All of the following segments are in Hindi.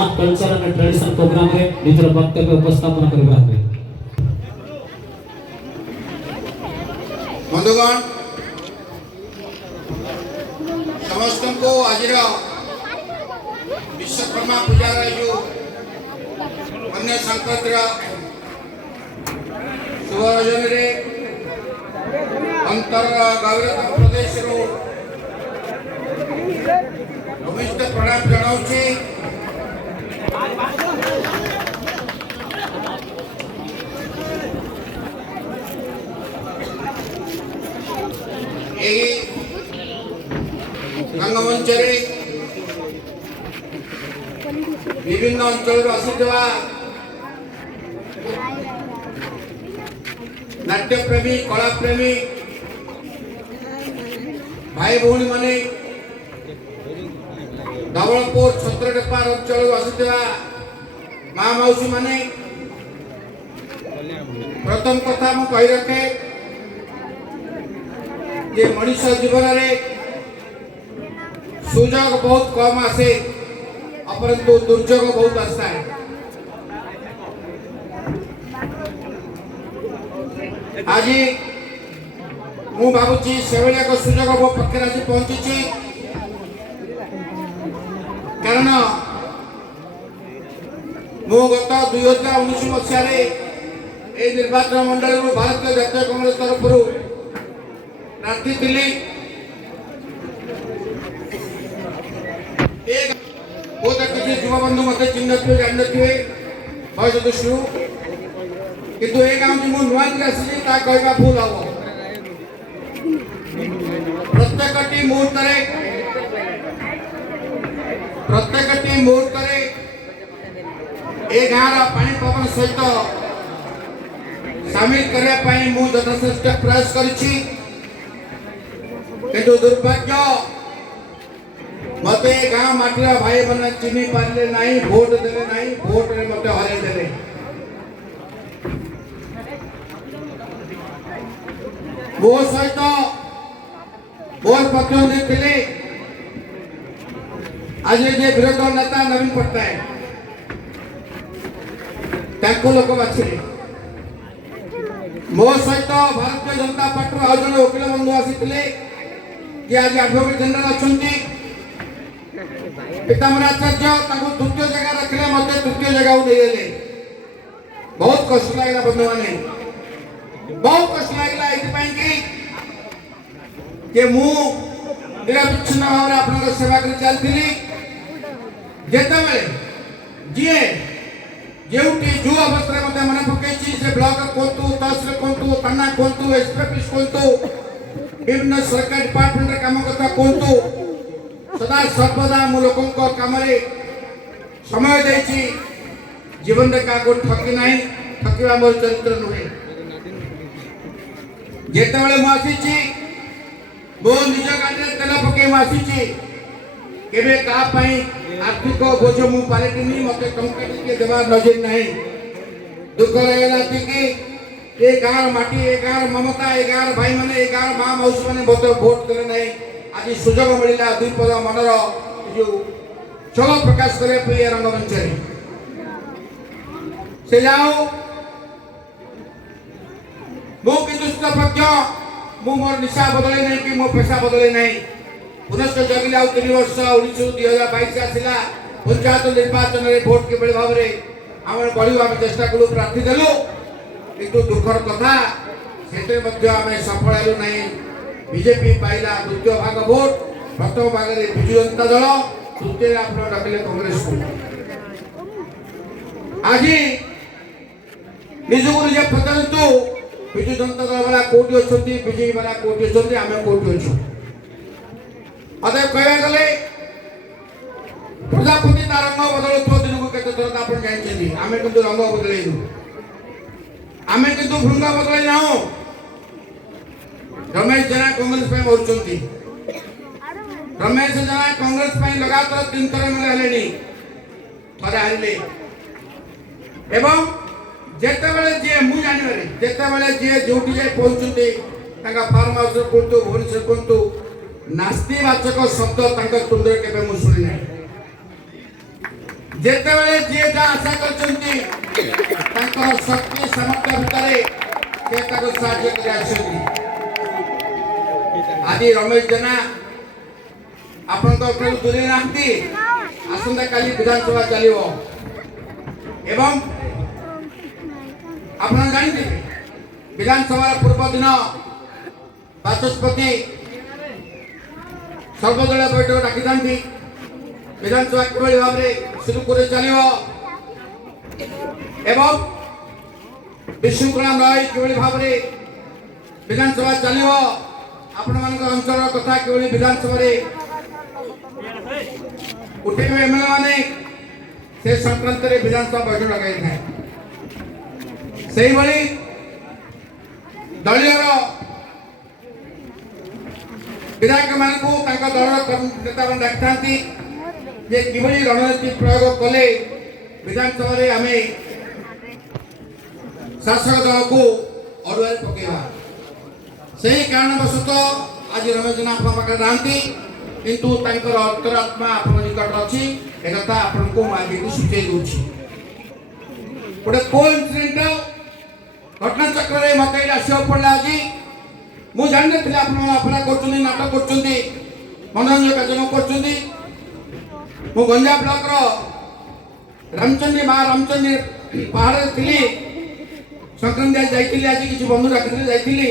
Art culture and tradition programme रे निजर वक्तव्य उपस्थापन करबा हबे। बंधुगण समस्त को आज विश्वकर्मा पूजा जो अन्य संकट शुभरजन अंतर गौरव प्रदेश भूमिष्ठ प्रणाम जनाऊँ। रंगमंच विभिन्न अंचल आसुवा नाट्यप्रेमी कलाप्रेमी भाई भौणी माने धवलपुर छत्रटेपार अंचल आसुवा माँ मौसी माने प्रथम कथा मु कही रखे जे मनुष्य जीवन में सुजोग बहुत कम आसे अपरंतु दुर्जोग बहुत आसता है। आज मु भावुची से एक सुजोग मो पाखे आज पहुंची कारण मु गत 2019 मसीह निर्वाचन मंडल भारतीय जातीय कांग्रेस तरफ प्रार्थी थी। बहुत किसी युवा बंधु मत चिन्ह थे जान थे बयस दृष्टि किंतु ए गाँव जी मुझे नुआ आसी कहवा भूल हम प्रत्येक मुहूर्त ए गाँव पानी पवन सहित सामिल करने मुझे यथाश्रेष्ठ प्रयास करी दुर्भाग्य मत गाँव माटीर भाई मैंने चिन्ह पारे ना भोट देले ना भोट रे मत हर देले मो सहित मोर प्रतिद्वंदी थे आज जे विरोधी नेता नवीन पट्टनायक लोक बाछिले मो सहित भारतीय जनता पार्टी आज जन वकिल बंधु आसी कि आज एडवोकेट जनरल अच्छा पीताम्बर आचार्य तृतीय जगह रखिले मत तृतीय जगह नहीं बहुत कष्ट लगे बंधु मैंने बहुत कष्ट लगे कि निरविच्छिन्न भाव में आप सेवा कर चलती जिते जी जो अवस्था मत मन पकई से ब्लॉक कहतु तहसिल कहतु थाना कहतु एसपी ऑफिस कहतु विभिन्न सरकारी डिपार्टमेंट काम कथा कहतु सदा सर्वदा मु लोकों काम समय देछि जीवन में क्या ठकी ना ठकवा मोर चरित्र नुहे जिते मुझे मो निज गाड़ी तेल पकई मुझे केवे क्या आर्थिक बोझ मु पारिनी मत टंके देवार नजर ना दुख लगेगा कि ए गाँव माटी ए गाँव ममता ए गाँव भाई मैंने ए गाँव माँ मौसी मैंने मत भोट देले ना आज सुजोग मिलला दुई पद मनर जो चल प्रकाश करने रंगमंच से जाओ मु किंतु मु मोर निशा बदले नहीं कि मो पेशा बदले नहीं पुनश्च जगिले आउ 3 वर्ष 2022 आसला पंचायत निर्वाचन में भोट के भाव में आम बढ़ू आम चेष्टा कलु प्रार्थी देलु किंतु दुखर कथा से सफल हेलु ना बीजेपी पाइला द्वितीय भाग भोट प्रथम भाग में विजु जनता दल तृतीय आप डकिले कांग्रेस को आज निजक निजे पचारतु विजु जनता दल वाला कौटी अच्छा बीजेपी वाला कौटी अच्छा आम कौटी अच्छु अतएव कह गले प्रजापति ता रंग बदल दिन को केत थर आप जानते आम कि रंग बदलू आम कि भृंग बदल ना रमेश जेना कांग्रेस मरुंच रमेश जेना कांग्रेस लगातार 3 थर हेले थे हारे एवं जिते जी मुझे जानवर जिते जी जो पहुंचते फार्म हाउस कहतु भुवनेश्वर कहतु नास्तिवाचक शब्द तुंडे के शुणी ना ଯେତେବେଳେ ଯିଏ ଯାହା ଆଶା କରିଛନ୍ତି ତାଙ୍କର ଶକ୍ତି ସାମର୍ଥ୍ୟ ଭିତରେ ସେ ତାକୁ ସାହାଯ୍ୟ କରି ଆସିଛନ୍ତି। ଆଜି ରମେଶ ଜେନା ଆପଣଙ୍କ ଠାରୁ ଦୂରେଇ ନାହାନ୍ତି। ଆସନ୍ତାକାଲି ବିଧାନସଭା ଚାଲିବ ଏବଂ ଆପଣ ଜାଣିଥିବେ ବିଧାନସଭାର ପୂର୍ବ ଦିନ ବାଚସ୍ପତି ସର୍ବଦଳୀୟ ବୈଠକ ଡାକିଥାନ୍ତି। ବିଧାନସଭା କିଭଳି ଭାବରେ ସୁରୁଖୁରୁରେ ଚାଲିବ ଏବଂ ବିଶୃଙ୍ଖଳା ନ ହୋଇ କିଭଳି ଭାବରେ ବିଧାନସଭା ଚାଲିବ, ଆପଣମାନଙ୍କ ଅଞ୍ଚଳର କଥା କିଭଳି ବିଧାନସଭାରେ ଉଠେଇବେ ଏମଏଲଏ ମାନେ, ସେ ସଂକ୍ରାନ୍ତରେ ବିଧାନସଭା ବୈଠକ ଡକାଯାଇଥାଏ। ସେହିଭଳି ଦଳୀୟର ବିଧାୟକ ମାନଙ୍କୁ ତାଙ୍କ ଦଳର ନେତାମାନେ ଡାକିଥାନ୍ତି ଯେ କିଭଳି ରଣନୀତି ପ୍ରୟୋଗ କଲେ ବିଧାନସଭାରେ ଆମେ ଶାସକ ଦଳକୁ ଅଡୁଆରେ ପକେଇବା। ସେହି କାରଣବଶତଃ ଆଜି ରମେଶ ଜେନା ଆପଣଙ୍କ ପାଖରେ ନାହାନ୍ତି, କିନ୍ତୁ ତାଙ୍କର ଅନ୍ତରାତ୍ମା ଆପଣଙ୍କ ନିକଟରେ ଅଛି। ଏକଥା ଆପଣଙ୍କୁ ମୁଁ ଆଗକୁ ସୂଚାଇ ଦେଉଛି। ଗୋଟେ କୋଇନ୍ସିଡେଣ୍ଟାଲ ଘଟଣା ଚକ୍ରରେ ମତେ ଏଇଠି ଆସିବାକୁ ପଡ଼ିଲା ଆଜି। ମୁଁ ଜାଣିନଥିଲି ଆପଣମାନେ ଅପେରା କରୁଛନ୍ତି, ନାଟକ କରୁଛନ୍ତି, ମନୋରଞ୍ଜନ କାର୍ଯ୍ୟକ୍ରମ କରୁଛନ୍ତି। ମୁଁ ଗଞ୍ଜାମ ବ୍ଲକର ରାମଚଣ୍ଡୀ ମା ରାମଚଣ୍ଡୀ ପାହାଡ଼ରେ ଥିଲି। ସଂକ୍ରାନ୍ତି ଯାଇଥିଲି, ଆଜି କିଛି ବନ୍ଧୁ ଡାକିଥିଲେ ଯାଇଥିଲି।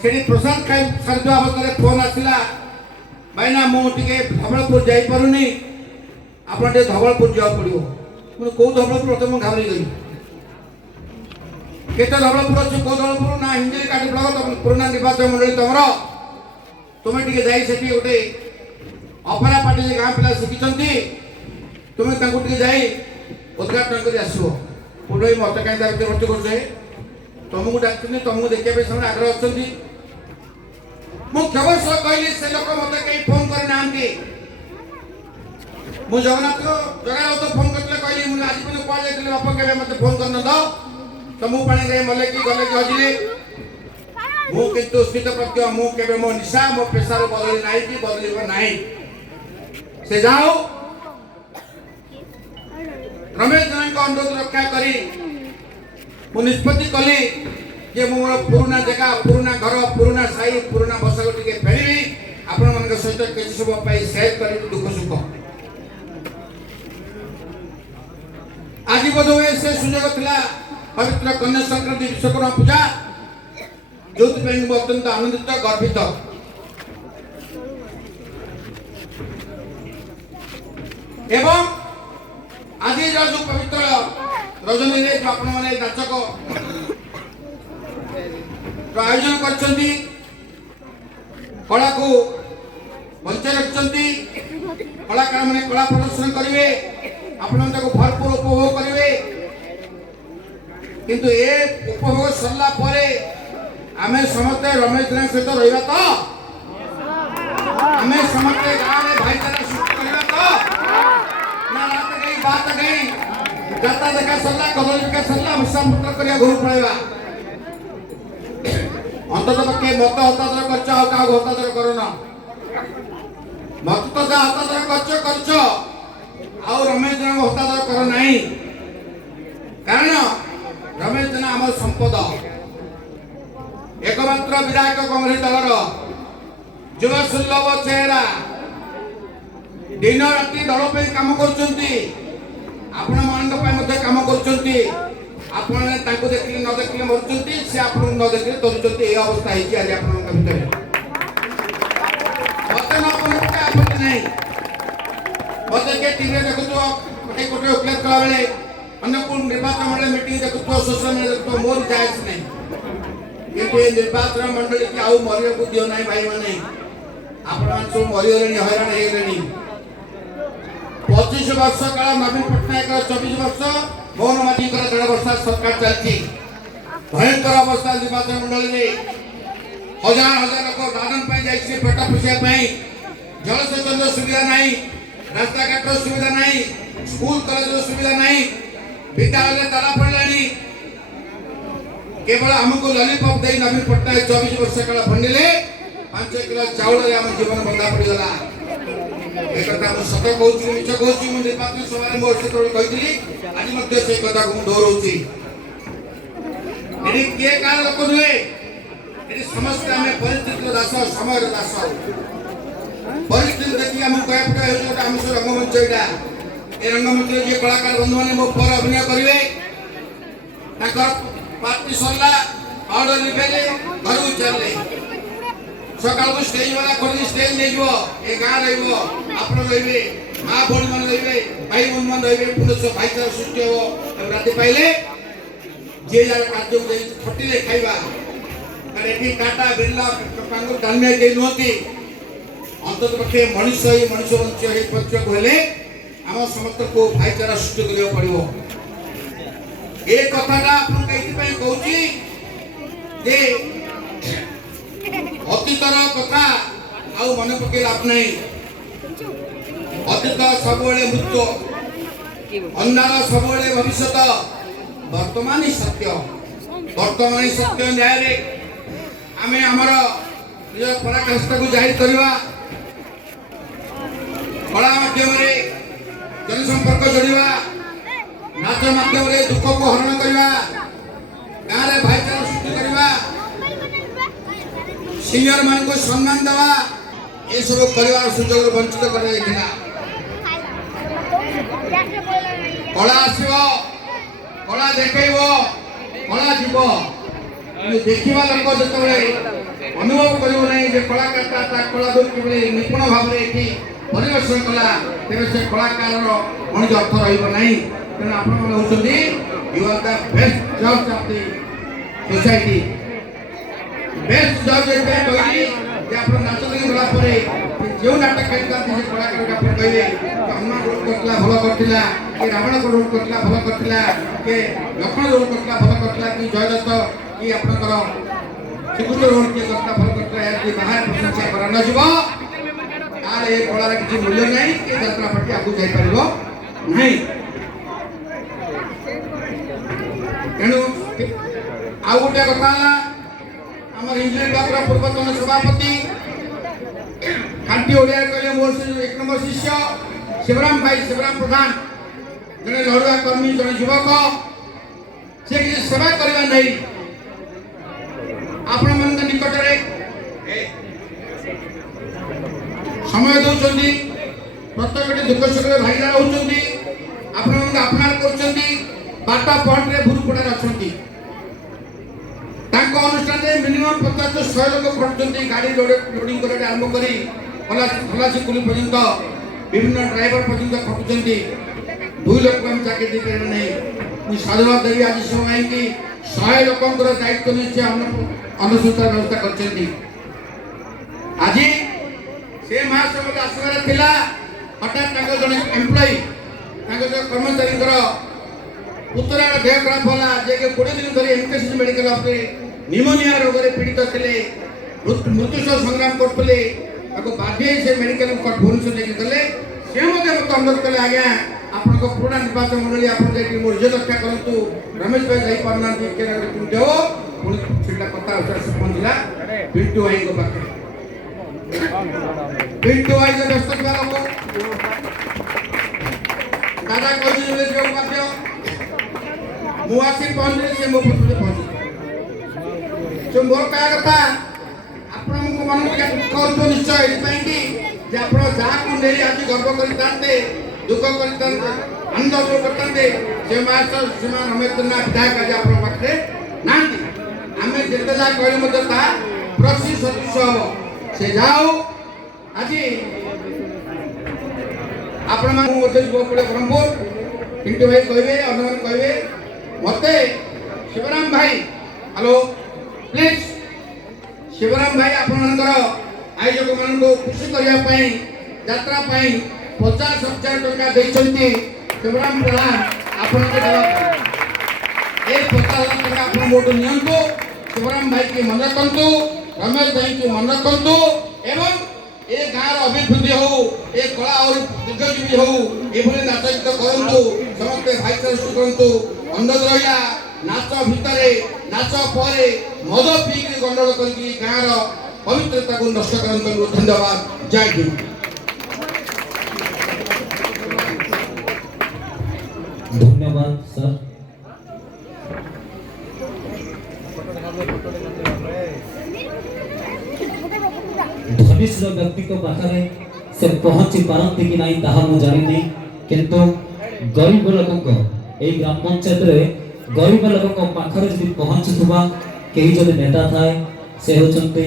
ସେଠି ପ୍ରସାଦ ଖାଇ ସାରିଥିବା ଅବସ୍ଥାରେ ଫୋନ୍ ଆସିଲା, ଭାଇନା ମୁଁ ଟିକେ ଧବଳପୁର ଯାଇପାରୁନି, ଆପଣ ଟିକେ ଧବଳପୁର ଯିବାକୁ ପଡ଼ିବ। ମୁଁ କେଉଁ ଧବଳପୁର ଅଛ? ମୁଁ ଘାବରେଇ ଗଲି। କେତେ ଧବଳପୁର ଅଛି? କେଉଁ ଧବଳପୁର? ନା ହିଞ୍ଜିଳି କାଟି ବ୍ଲକ ପୁରୁଣା ନିର୍ବାଚନ ମଣ୍ଡଳୀ ତମର। ତୁମେ ଟିକେ ଯାଇ ସେଠି ଗୋଟେ ଅପେରା ପାର୍ଟି ଗାଁ ପିଲା ଶିଖିଛନ୍ତି, ତୁମେ ତାଙ୍କୁ ଟିକେ ଯାଇ ଉଦ୍ଘାଟନ କରି ଆସିବ। ପୁଣି ମତେ କାହିଁ ତା ଭିତରେ ଭର୍ତ୍ତି କରୁଛେ? ତମକୁ ଡାକୁଛନ୍ତି, ତମକୁ ଦେଖିବା ପାଇଁ ସେମାନେ ଆଗ୍ରହ ଅଛନ୍ତି। ମୁଁ କେବଳ ସହ କହିଲି ସେ ଲୋକ ମତେ କେହି ଫୋନ କରିନାହାନ୍ତି। ମୁଁ ଜଗନ୍ନାଥ ଫୋନ କରିଥିଲେ, କହିଲି ମୁଁ ଆଜି ପର୍ଯ୍ୟନ୍ତ କୁଆଡେ ଯାଇଥିଲି ବାପା, କେବେ ମତେ ଫୋନ କରିନଥ। ତମକୁ ପାଣି ଗାଈ ମଲେ କି ଗଲେ କି ହଜିଲେ। ମୁଁ କିନ୍ତୁ ସ୍ଥିତ ପ୍ରତ୍ୟୟ, ମୁଁ କେବେ ମୋ ନିଶା ମୋ ପେଶାରୁ ବଦଳି ନାହିଁ କି ବଦଳିବ ନାହିଁ। ସେ ଯାଉ ରମେଶ ଜେନାଙ୍କ ଅନୁରୋଧ ରକ୍ଷା କରି ମୁଁ ନିଷ୍ପତ୍ତି କଲି ଯେ ମୁଁ ମୋର ପୁରୁଣା ଜାଗା, ପୁରୁଣା ଘର, ପୁରୁଣା ସାହି, ପୁରୁଣା ବସାକୁ ଟିକେ ଫେରିବି। ଆପଣମାନଙ୍କ ସହିତ କିଛି ସମୟ ପାଇଁ ସେୟାର କରିବି ଦୁଃଖ ସୁଖ। ଆଜି ବୋଧହୁଏ ସେ ସୁଯୋଗ ଥିଲା ପବିତ୍ର କନ୍ୟା ସଂକ୍ରାନ୍ତି ବିଶ୍ୱକର୍ମା ପୂଜା, ଯୋଉଥିପାଇଁ ମୁଁ ଅତ୍ୟନ୍ତ ଆନନ୍ଦିତ ଗର୍ବିତ। ଏବଂ ଆଜି ଯୋଉ ପବିତ୍ର ରଜନୀରେ ଆପଣମାନେ ନାଚକ ଆୟୋଜନ କରିଛନ୍ତି, କଳାକୁ ବଞ୍ଚାଇ ରଖିଛନ୍ତି। କଳାକାର ମାନେ କଳା ପ୍ରଦର୍ଶନ କରିବେ, ଆପଣମାନେ ତାକୁ ଭରପୁର ଉପଭୋଗ କରିବେ। କିନ୍ତୁ ଏ ଉପଭୋଗ ସରିଲା ପରେ ଆମେ ସମସ୍ତେ ରମେଶ ଜେନା ସହିତ ରହିବା ତ? ଆମେ ସମସ୍ତେ ଗାଁରେ ଭାଇଚାରା ସୃଷ୍ଟି କରିବା ତ? ନା ରାତ ଗଇ ବାତ ଗଇ, ଯାତ୍ରା ଦେଖା ସରିଲା, କଦଳୀ ବିକା ସରିଲା, ହିସାବ ପତ୍ର କରିବା ଘରୁ ପଳେଇବା। ଅନ୍ତତଃ ପକ୍ଷେ ମତ ହସ୍ତାନ୍ତର କରିଛ, ଆଉ କାହାକୁ ହସ୍ତାନ୍ତର କରୁନ। ମତ ତ ଯାହା ହସ୍ତାନ୍ତର କରିଛ, ଆଉ ରମେଶ ଜେନାଙ୍କୁ ହସ୍ତାନ୍ତର କର ନାହିଁ। କାରଣ ରମେଶ ଜେନା ଆମର ସମ୍ପଦ, एकमात्र विधायक कांग्रेस दलर युव सुलभ चेहरा। दिन राति दल पे काम करछंती, आपण मान पे काम करछंती। आपण देखिले न देखिले मरुछंती, से आपण न देखिले तरुछंती। ए अवस्था है आज आपण भीतर मत न पहुंचे आपत्ति नहीं। मत के टीवी देखुतो कोटे कोटे उकलेट कला बेले अन्य को निर्वाचन मंडल मीटिंग देखुतो, सोशल मीडिया देखुतो, मोर जायज नहीं। किंतु ये निर्वाचन मंडली की आउ मरिया को दियो नहीं भाई माने। आपण सब मरिगलेनी, हैरान हेगलेनी। 25 वर्ष काल नवीन पटनायक 24 वर्ष, मोहन माझी 1.5 वर्ष सरकार चलती। भयंकर अवस्था निर्वाचन मंडली में हजार हजार लोक दादन पे जाइछि पेट पोषिया पई। जलसेचन सुविधा नहीं, रास्ता घाट सुविधा नहीं, स्कूल कॉलेज सुविधा नहीं, विद्यालय ताला पड़लानी। केवल हमको लॉलीपॉप दे नवीन पटनायक 24 वर्ष काल भंडिले 5 किलो चाउल रे हम जीवन बंधा पड़ी गला। एक कथा मु सत कहूची मिछ कहूची मु निर्वाचन सभा रे मोर से तोड़ कहितली आज मध्ये से कथा को दोहराउची एडी के कार लोक नुहे एडी समस्त हमें परिस्थिति दास समय दास परिस्थिति देखि हम कया पटा हेउ जोटा हम रंगमंच एटा ए रंगमंच जे कलाकार बंधु माने मो पर अभिनय करिवे ताकर पार्टी सरला ऑर्डर लिखेले घरु चलले सकाल को स्टेज वाला खोली स्टेज नहीं जो ए गां रहइबो आपन रहइबे मां भोणी मन रहइबे भाई बंधु मन रहइबे पुलिस भाईचारा सृष्टि हो राति पाइले जे यार कार्य दे फटिले खाइबा अरे एठी काटा बिरला कांगुर कान्मे के नोती अंतत पक्षे मनुष्य ही मनुष्य वंश हे पक्ष कहले हम समस्त को भाईचारा सृष्टि करियो पड़िबो ए कथाटा आपन कहि पय कहूची जे अतीतर कथा आउ मन पके लाभ नहीं अतीत सबले मृत्यु अन्नार सबले भविष्य वर्तमान ही सत्य न्याय रे आमे हमर निज पराकाष्ठा को जाहिर करवा कला माध्यम रे जनसंपर्क जोड़िवा नाच माध्यम रे दुख को हरण करवा गाँव रे भाईचारा सृष्टि करवा सीनियर मान को सम्मान देवा ये सब परिवार सुजोग वंचित कर कला आसो कला देखब कला जीव देखा लोक जो अनुभव कर कलाकार कला निपुण भाव परिवेशन कला तेरे से कलाकार मणिज अर्थ रहा तेणु आप यू आर द बेस्ट जज ऑफ द सोसाइटी बेस्ट जज एते कहली जे आपण नाच दिन गला परे जो नाटक खेलता से कलाकार का अपन कहले हनुमान रोल करतला भलो करतिला के रावण को रोल करतला भलो करतिला के लक्ष्मण रोल करतला भलो करतला कि जयदत्त कि आपण कर श्रीकृष्ण रोल के करतला भलो करतला यार कि बाहर प्रशंसा करा न जीव तार ए कला रे किछि मूल्य नहीं के यात्रा पट्टी आगु जाई परिबो नहीं तेणु आ गोटे कथा हमर इंजीनियर बाबरा पूर्वतन सभापति खांटी ओडिया कहले मोर से एक नंबर शिष्य शिवराम प्रधान जने लड़ुआ कर्मी जने युवक से कि सेवा करबा नहीं आपण मन निकट रे समय दउचंदी प्रत्येक दुख सुख रे भाईदार होचंदी आपण मन अपनार करचंदी बाटा पॉइंट रे भूरपड़ा रचंदी तांको अनुष्ठान रे मिनिमम 50 to 100 लोग खटुचंदी गाड़ी लोडिंग करे आरंभ करी खलासी कुली पर्यंत विभिन्न ड्राइवर पर्यंत खटुचंदी 2 लोग हम चाकरी दे पर नहीं साधुवाद देवी आज समय की 100 लोकंकर दायित्व निचे अनुसूचित व्यवस्था करचंदी आज से मास मते आसवार थिला हठात तांको जने एम्प्लॉय तांको जो कर्मचारी पुतरा देह खराब होला जे के 20 दिन धरी एमकेसी मेडिकल ऑफिस निमोनिया रोग रे पीड़ित थिले मृत्यु सह संग्राम करथले ताको बाध्य से मेडिकल को भुवनेश्वर लेके गले से मते मत अनुरोध कले आज्ञा आपन को पुराना निर्वाचन मंडली आपन जे मोर जे रक्षा करंतु रमेश भाई जाई पारना के केना तुम देओ पुणी छिटा पता उतर से पहुंचला पिंटू भाई को पाखे पिंटू भाई के व्यस्त बा लोग दादा को जे जो पाखे मुआसी पहुंचले से मो पहुंचले पहुंच तो मोर कया कथा आपण को मन के दुख तो निश्चय एई पई कि जे आपण जा को नेरी आज गर्व करि तांते दुख करि तांते आनंद करतांते से मास्टर श्रीमान रमेशना विधायक आज आपण पाखे नांती हमें जेते जा कहले मते ता प्रति सदस्य हो से जाओ आज आपण मान मते जो पड़े ब्रह्मपुर पिंटू भाई कहबे अनुमान कहबे मते शिवराम भाई हेलो प्लीज शिवराम भाई आपनकर आयोजक मान को खुशी करिया पई यात्रा पई 50,000 टका दैछंती शिवराम प्रधान आपन के ए 50,000 टका आपन मोट नियंतो शिवराम भाई के मन रखंतु रमेश भाई के मन रखंतु एवं ए गाँव अभिवृद्धि हो ए कला और दीर्घजीवी हो एभली नाच गीत करंतु समस्त भाईचारा करंतु अनुरोध रहिला नाच भितरे नाच परे मद पीक गंडल करके गाँव पवित्रता को नष्ट करंतु धन्यवाद जय हिंद। धन्यवाद सर। धनिष्ठ व्यक्ति को पाखरे से पहुंची पारती कि नहीं ताहा मु जानि किंतु गरीब लोक ए ग्राम पंचायत रे गरीब लोक पाखरे जदि पहुंचुवा केही जदि नेता थाए से होचंती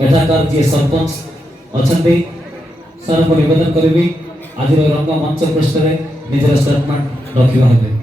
एठाकार जे सरपंच अछंती सर को निवेदन करबी आज रंग मंच पृष्ठ रे निजर स्टेटमेंट रखिबा हेबे।